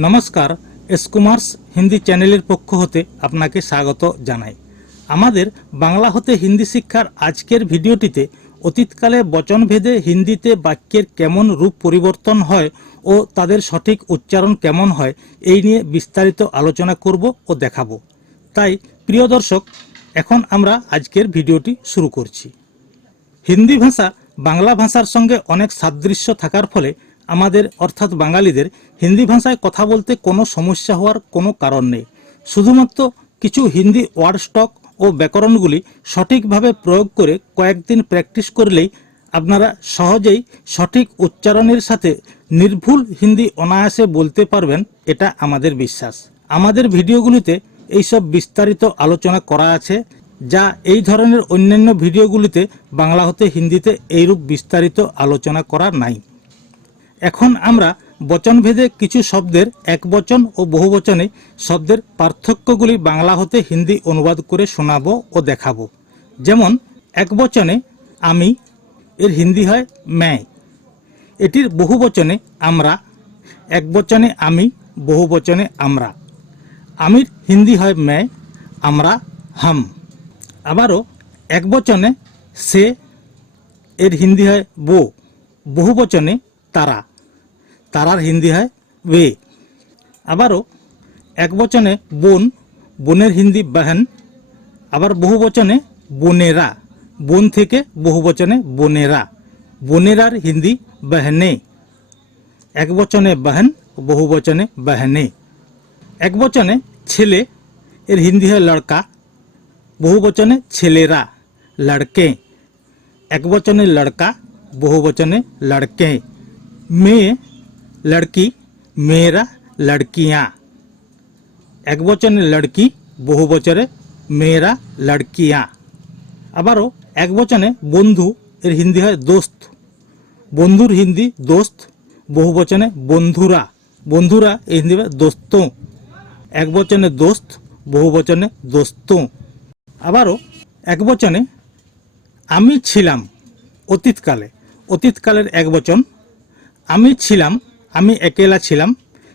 नमस्कार S Kumars Hindi channel पक्ष होते आपनाके स्वागत जानाई। आमादेर बांगला होते हिंदी शिक्षार आजकेर भिडियोटीते अतीतकाले वचनभेदे हिंदीते वाक्येर केमन रूप परिवर्तन हय ओ तादेर सठिक उच्चारण केमन हय एई निये विस्तारित आलोचना करब ओ देखाबो। ताई प्रिय दर्शक, एखन आमरा आजकेर भिडियोटी शुरू करछि। हिंदी भाषा बांगला भाषार संगे अनेक सादृश्य थाकार फले आमादेर अर्थात बांगालीदेर हिंदी भाषाय कथा बोलते कोनो समस्या होवार कोनो कारण नेই। शुधुमात्र किछु हिंदी ओयार्ड स्टक और व्याकरणगुली सठिकभावे प्रयोग करे कयेकदिन प्र्याक्टिस करलेई आपनारा सहजेई सठिक उच्चारणेर साथे निर्भुल हिंदी अनायासे बोलते पारबेन, एटा आमादेर विश्वास। आमादेर भिडियोगुलिते এই সব বিস্তারিত আলোচনা করা আছে, যা এই ধরনের অন্যান্য ভিডিওগুলিতে বাংলা হতে হিন্দিতে এইরূপ বিস্তারিত আলোচনা করা নাই। এখন আমরা বচনভেদে কিছু শব্দের একবচন ও বহুবচনে শব্দের পার্থক্যগুলি বাংলা হতে হিন্দি অনুবাদ করে শোনাবো ও দেখাবো। যেমন একবচনে আমি এর হিন্দি হয় मैं, এটির বহুবচনে আমরা। একবচনে আমি, বহুবচনে আমরা। आमिर हिंदी है मैं, आमरा हम। आबारो एकवचने से एर हिंदी है वो, बहुवचने तारा, तारार हिंदी है वे। आबारो एकवचने बोन, बोनेर हिंदी बहन। आबार बहुवचने बोनेरा, बोन थेके बहुवचने बोनेरा, बोनेरार हिंदी बहने। एकवचने बहन, बहुवचने बहने। एकवचने छेले एर हिंदी है लड़का, बहुवचने छेलेरा, लड़के। एकवचने लड़का, बहुवचने लड़के। मेये लड़की, मेয়েরা, लड़कियाँ। एकवचने लड़की, बहुवचने मेয়েরা, लड़कियाँ। आबारो एकवचने बंधु एर हिंदी है दोस्त, बंधुर हिंदी दोस्त, बहुवचने बंधुरा, बंधुरा एर हिंदी है दोस्तों। एकवचने दोस्त, बहुवचने दोस्तों। आबारो एकवचने आमी छिलाम, अतीतकाले, अतीतकालेर एकवचन आमी छिलाम, आमी एकेला छिलाम,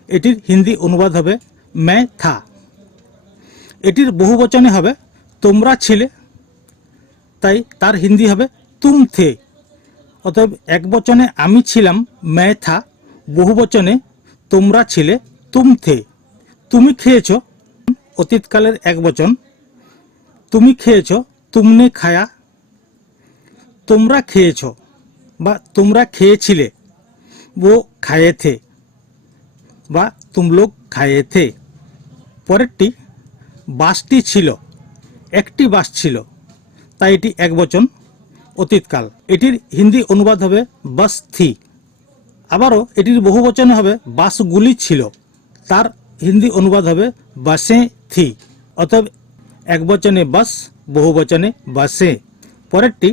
एटिर हिंदी अनुवाद हबे मैं था। एटिर बहुवचने हबे तोमरा छिले, ताई तार हिंदी हबे तुम थे। अतएव एकवचने आमी छिलाम मैं था, बहुवचने तोमरा छिले तुम थे। तुमी खेয়েছো অতীতকালের একবচন, তুমি খেয়েছো तुमने खाया। তোমরা খেয়েছো বা তোমরা খেয়েছিলে, वो खाए थे বা तुम लोग खाए थे। পরেরটি বাসটি ছিল, একটি বাস ছিল, তাই এটি একবচন অতীতকাল। এটির হিন্দি অনুবাদ হবে বাস থি। আবারও এটির বহুবচন হবে বাসগুলি ছিল, তার हिंदी अनुवाद हबे बसें थी। अतएव एकवचने बस, बहुवचने बसें। परेरटी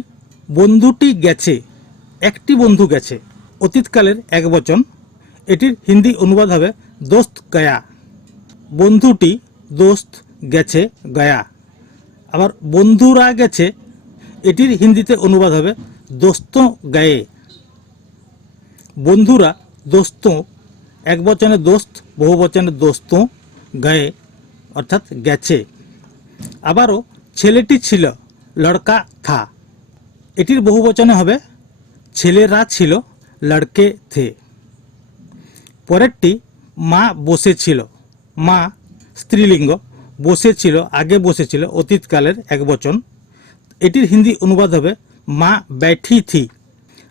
बंधुटी गेछे, एकटी बंधु गेछे, अतीतकालेर एकवचन, एटिर हिंदी अनुवाद हबे दोस्त गया। बंधुटी दोस्त गेछे गया। आबार बंधुरा गेछे, एटिर हिंदीते अनुवाद हबे दोस्तों गए। बंधुरा दोस्तों, एकवचने दोस्त, बहुवचने दोस्तों, गए अर्थात गेछे। आबारो छेलेटी छिलो, लड़का था, एटिर बहुवचने हबे छेलेरा छिलो, लड़के थे। परेरटी मा बसेछिलो, मा स्त्रीलिंग, बसेछिलो आगे बसेछिलो, अतीतकालेर एकवचन, एटिर हिंदी अनुवाद हबे मा बैठी थी।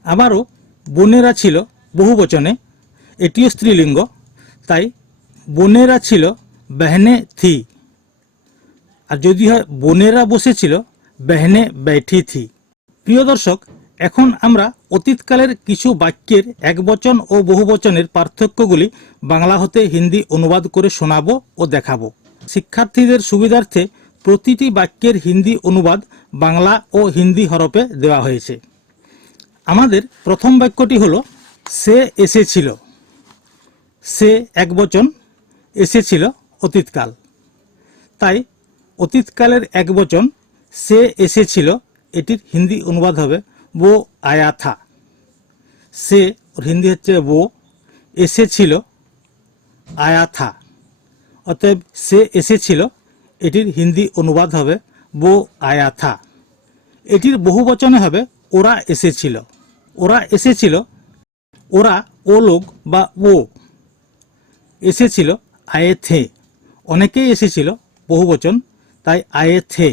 आबारो बोनेरा छिलो, बहुवचने, एटिও स्त्रीलिंग, ताई बोनेरा छिलो बहने थी। और यदि है बोनेरा बसेछिलो, बहने बैठी थी। प्रिय दर्शक, এখন আমরা অতীতকালের কিছু বাক্যের একবচন ও বহুবচনের পার্থক্যগুলি বাংলা হতে হিন্দি অনুবাদ করে শোনাবো ও দেখাবো। শিক্ষার্থীদের সুবিধার্থে প্রতিটি বাক্যের হিন্দি অনুবাদ বাংলা ও হিন্দি হরফে দেওয়া হয়েছে। আমাদের প্রথম বাক্যটি হলো সে এসেছিল। से एकवचन, एसेछिलो अतीतकाल, ताई अतीतकालेर एकवचन से एसेछिलो, एटिर हिंदी अनुवाद हबे वो आया था। से हिंदी हच्छे वो, एसेछिलो আয়া থা। অতএব সে এসেছিল, এটির হিন্দি অনুবাদ হবে वो आया था। এটির বহুবচনে হবে ওরা এসেছিল। ওরা এসেছিল, ওরা ও লোক বা ও এসেছিল আয়ে থে। অনেকেই এসেছিল বহুবচন, তাই আয়ে থে।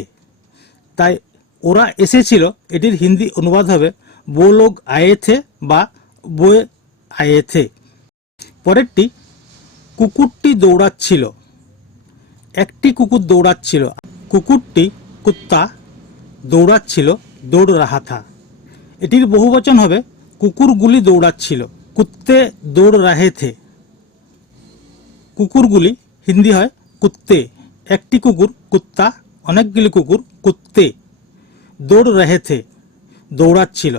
তাই ওরা এসেছিল এটির হিন্দি অনুবাদ হবে वो लोग आए थे বা वो आए थे। পরেরটি কুকুরটি দৌড়াচ্ছিল। একটি কুকুর দৌড়াচ্ছিল। কুকুরটি কুত্তা দৌড়াচ্ছিল, দৌড় রাহা থা। এটির বহুবচন হবে কুকুরগুলি দৌড়াচ্ছিল, কুত্তে দৌড় রাহে থে। কুকুরগুলি হিন্দি হয় কুত্তে। একটি কুকুর কুত্তা, অনেকগুলি কুকুর কুত্তে। দৌড় রাহে থে দৌড়াচ্ছিল।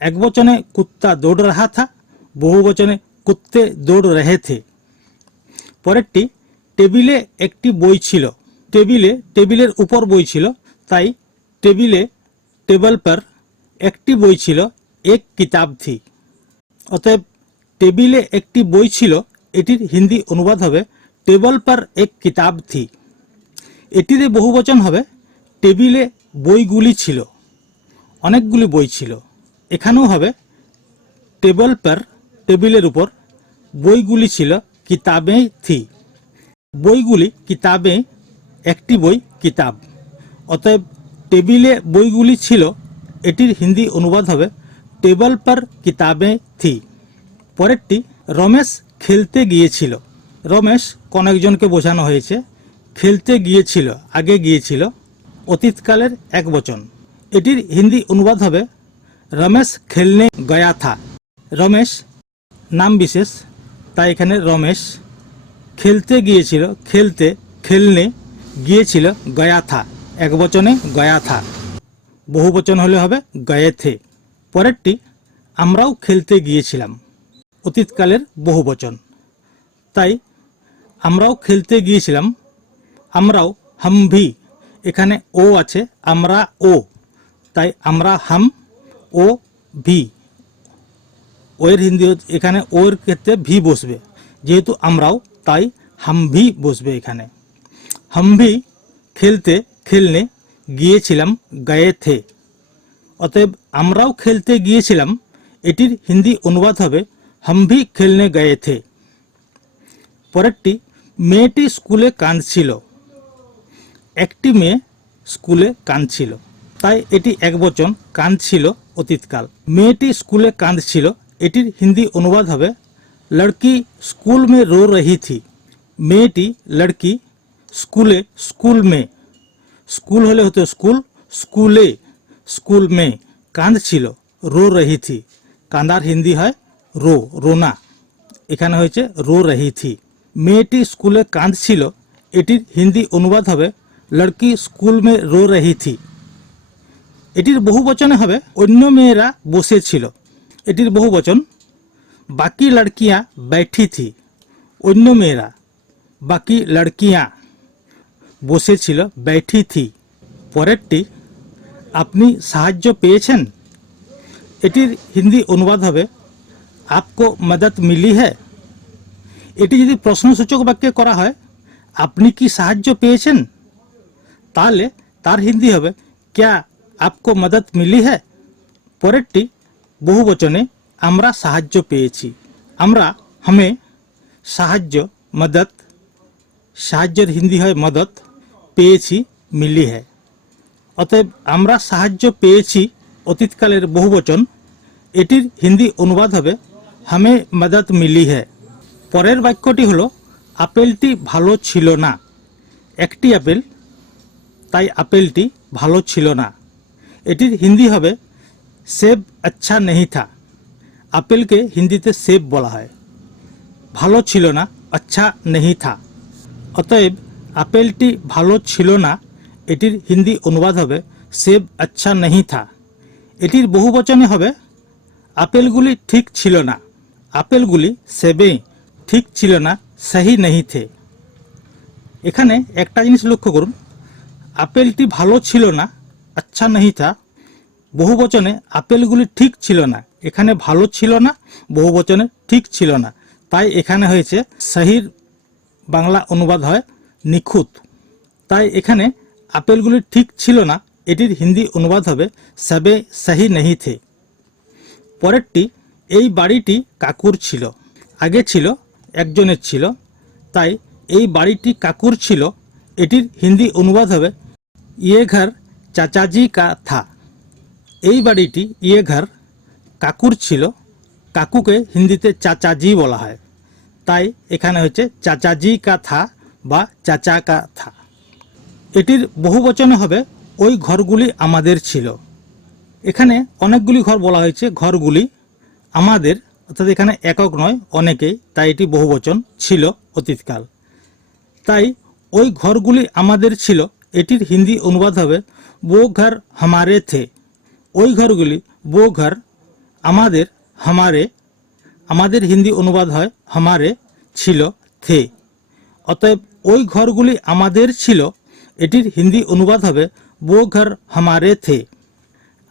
একবচনে কুত্তা দৌড় রাহা থা, বহুবচনে কুত্তে দৌড় রাহে থে। পরেরটি টেবিলে একটি বই ছিল। টেবিলের উপর বই ছিল, তাই টেবিলে টেবল পর একটি বই ছিল, এক কিতাব থি। অতএব টেবিলে একটি বই ছিল, এটির হিন্দি অনুবাদ হবে টেবল পর এক কিতাব থি। এটির বহুবচন হবে টেবিলে বইগুলি ছিল, অনেকগুলি বই ছিল। এখানেও হবে টেবল পর টেবিলের উপর বইগুলি ছিল, কিতাবে থি। বইগুলি কিতাবে, একটি বই কিতাব। অতএব টেবিলে বইগুলি ছিল, এটির হিন্দি অনুবাদ হবে টেবল পর কিতাবে থি। পরেরটি রমেশ খেলতে গিয়েছিল। রমেশ কোন একজনকে বোঝানো হয়েছে। খেলতে গিয়েছিল, আগে গিয়েছিল, অতীতকালের একবচন। এটির হিন্দি অনুবাদ হবে রমেশ খেলনে গয়া থা। রমেশ নাম বিশেষ, তাই এখানে রমেশ। খেলতে গিয়েছিল, খেলতে, খেলনে, গিয়েছিল গয়া থা, একবচনে গয়া থা। বহুবচন হলে হবে গয়ে থে। পরেরটি আমরাও খেলতে গিয়েছিলাম, অতীতকালের বহুবচন। তাই আমরাও খেলতে গিয়েছিলাম, আমরাও হাম ভি। এখানে ও আছে, আমরা ও, তাই আমরা হাম, ও ভি। ওয়ের হিন্দি এখানে ওর ক্ষেত্রে ভি বসবে, যেহেতু আমরাও, তাই হাম ভি বসবে এখানে। হাম ভি খেলতে, খেলনে, গিয়েছিলাম গয়ে থে। অতএব আমরাও খেলতে গিয়েছিলাম, এটির হিন্দি অনুবাদ হবে হাম ভি খেলনে গয়ে থে। পরেরটি মেয়েটি স্কুলে কাঁদছিল। একটি মেয়ে স্কুলে কাঁদছিল, তাই এটি একবচন, কাঁদছিল অতীতকাল। মেয়েটি স্কুলে কাঁদছিল, এটির হিন্দি অনুবাদ হবে লড়কি স্কুল মে রো রহি থি। মেয়েটি, লড়কি, স্কুলে, স্কুল মে, স্কুল হলে হতো স্কুল, স্কুলে, স্কুল মে, কাঁদছিল, রো রহি থি। কাঁদার হিন্দি হয় রো, রোনা। এখানে হয়েছে রো রহি থি। মেয়েটি স্কুলে কাঁদছিল, এটির হিন্দি অনুবাদ হবে লড়কি স্কুল মে রো রহি থি। এটির বহুবচনে হবে অন্য মেয়েরা বসেছিল। এটির বহুবচন বাকি লড়কিয়াঁ बैठी थी। অন্য মেয়েরা, বাকি লড়কিয়াঁ বসেছিল, बैठी थी। পরেরটি আপনি সাহায্য পেয়েছেন। এটির হিন্দি অনুবাদ হবে আপকো মদদ মিলি হ্যায়। এটি যদি প্রশ্নসূচক বাক্যে করা হয়, আপনি কি সাহায্য পেয়েছেন, তাহলে তার হিন্দি হবে ক্যা আপকো মদদ মিলি হ্যায়। পরেরটি বহুবচনে আমরা সাহায্য পেয়েছি। আমরা, হামে, সাহায্য, মদত, সাহায্যের হিন্দি হয় মদত, পেয়েছি মিলি হ্যায়। অতএব আমরা সাহায্য পেয়েছি অতীতকালের বহুবচন, এটির হিন্দি অনুবাদ হবে হামে মদত মিলি হ্যায়। পরের বাক্যটি হলো আপেলটি ভালো ছিল না। একটি আপেল, তাই আপেলটি ভালো ছিল না। এটির হিন্দি হবে সেব আচ্ছা নেহি থা। আপেলকে হিন্দিতে সেব বলা হয়। ভালো ছিল না, আচ্ছা নেহি থা। অতএব আপেলটি ভালো ছিল না, এটির হিন্দি অনুবাদ হবে সেব আচ্ছা নেহি থা। এটির বহুবচনে হবে আপেলগুলি ঠিক ছিল না। আপেলগুলি সেবে ঠিক ছিল না, সহি নেহি থে। এখানে একটা জিনিস লক্ষ্য করুন, আপেলটি ভালো ছিল না, আচ্ছা নেহি থা, বহুবচনে আপেলগুলি ঠিক ছিল না। এখানে ভালো ছিল না, বহুবচনে ঠিক ছিল না, তাই এখানে হয়েছে সহির বাংলা অনুবাদ হয় নিখুঁত। তাই এখানে আপেলগুলি ঠিক ছিল না, এটির হিন্দি অনুবাদ হবে সবে সহি নেহি থে। পরেরটি, এই বাড়িটি কাকুর ছিল। আগে ছিল একজনের ছিল, তাই এই বাড়িটি কাকুর ছিল, এটির হিন্দি অনুবাদ হবে ইয়ে ঘর চাচাজি কা থা। এই বাড়িটি ইয়ে ঘর কাকুর ছিল, কাকুকে হিন্দিতে চাচাজি বলা হয়, তাই এখানে হচ্ছে চাচাজি কা থা বা চাচা কা থা। এটির বহুবচনে হবে ওই ঘরগুলি আমাদের ছিল। এখানে অনেকগুলি ঘর বলা হয়েছে, ঘরগুলি আমাদের, অর্থাৎ এখানে একক নয় অনেকেই, তাই এটি বহুবচন ছিল অতীতকাল। তাই ওই ঘরগুলি আমাদের ছিল, এটির হিন্দি অনুবাদ হবে वो घर हमारे थे। ওই ঘরগুলি वो घर আমাদের, हमारे আমাদের হিন্দি অনুবাদ হয় हमारे ছিল थे। অতএব ওই ঘরগুলি আমাদের ছিল, এটির হিন্দি অনুবাদ হবে वो घर हमारे थे।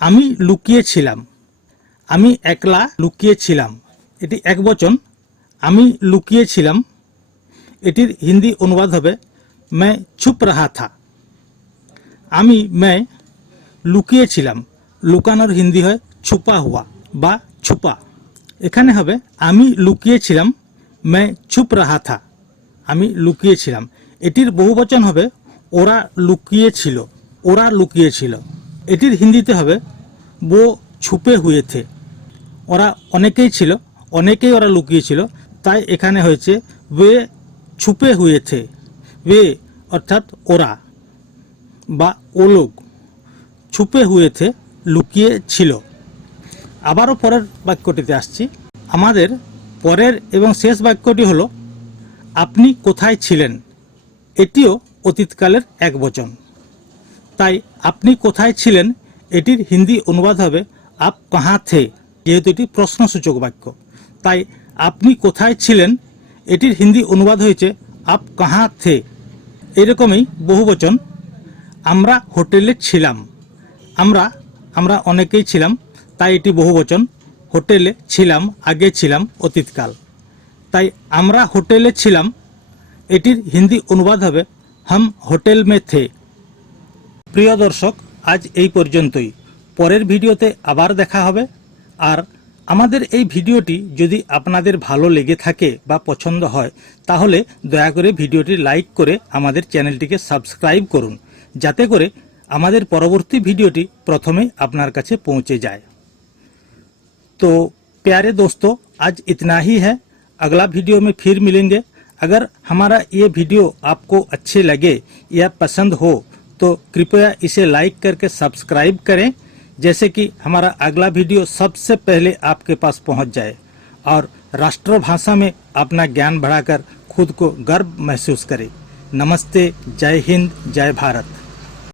আমি লুকিয়েছিলাম, আমি একলা লুকিয়েছিলাম, এটি একবচন। আমি লুকিয়েছিলাম, এটির হিন্দি অনুবাদ হবে मैं छुप रहा था। আমি লুকিয়েছিলাম, লুকানোর হিন্দি হয় ছুপা হুয়া বা ছুপা। এখানে হবে আমি লুকিয়েছিলাম मैं छुप रहा था। আমি লুকিয়েছিলাম, এটির বহুবচন হবে ওরা লুকিয়েছিল, ওরা লুকিয়েছিল। এটির হিন্দিতে হবে वो छुपे हुए थे। ওরা অনেকেই ছিল, অনেকেই ওরা লুকিয়েছিল, তাই এখানে হয়েছে वे छुपे हुए थे। वे অর্থাৎ ওরা বা ও লোক, ছুপে হুয়ে থে লুকিয়ে ছিল। আবারও পরের বাক্যটিতে আসছি। আমাদের পরের এবং শেষ বাক্যটি হলো আপনি কোথায় ছিলেন। এটিও অতীতকালের এক বচন, তাই আপনি কোথায় ছিলেন এটির হিন্দি অনুবাদ হবে আপ কাহা থে। যেহেতু এটি প্রশ্নসূচক বাক্য, তাই আপনি কোথায় ছিলেন এটির হিন্দি অনুবাদ হয়েছে আপ কাহা থে। এরকমই বহুবচন, আমরা হোটেলে ছিলাম। আমরা অনেকেই ছিলাম, তাই এটি বহুবচন। হোটেলে ছিলাম, আগে ছিলাম অতীতকাল, তাই আমরা হোটেলে ছিলাম, এটির হিন্দি অনুবাদ হবে হাম হোটেল মে থে। প্রিয় দর্শক, আজ এই পর্যন্তই। পরের ভিডিওতে আবার দেখা হবে। আর আমাদের এই ভিডিওটি যদি আপনাদের ভালো লেগে থাকে বা পছন্দ হয়, তাহলে দয়া করে ভিডিওটি লাইক করে আমাদের চ্যানেলটিকে সাবস্ক্রাইব করুন, যাতে করে আমাদের পরবর্তী ভিডিওটি প্রথমেই আপনার কাছে পৌঁছে যায়। तो प्यारे दोस्तों, आज इतना ही है। अगला वीडियो में फिर मिलेंगे। अगर हमारा ये वीडियो आपको अच्छे लगे या पसंद हो तो कृपया इसे लाइक करके सब्सक्राइब करें, जैसे कि हमारा अगला वीडियो सबसे पहले आपके पास पहुंच जाए और राष्ट्रभाषा में अपना ज्ञान बढ़ाकर खुद को गर्व महसूस करें। नमस्ते, जय हिंद, जय भारत।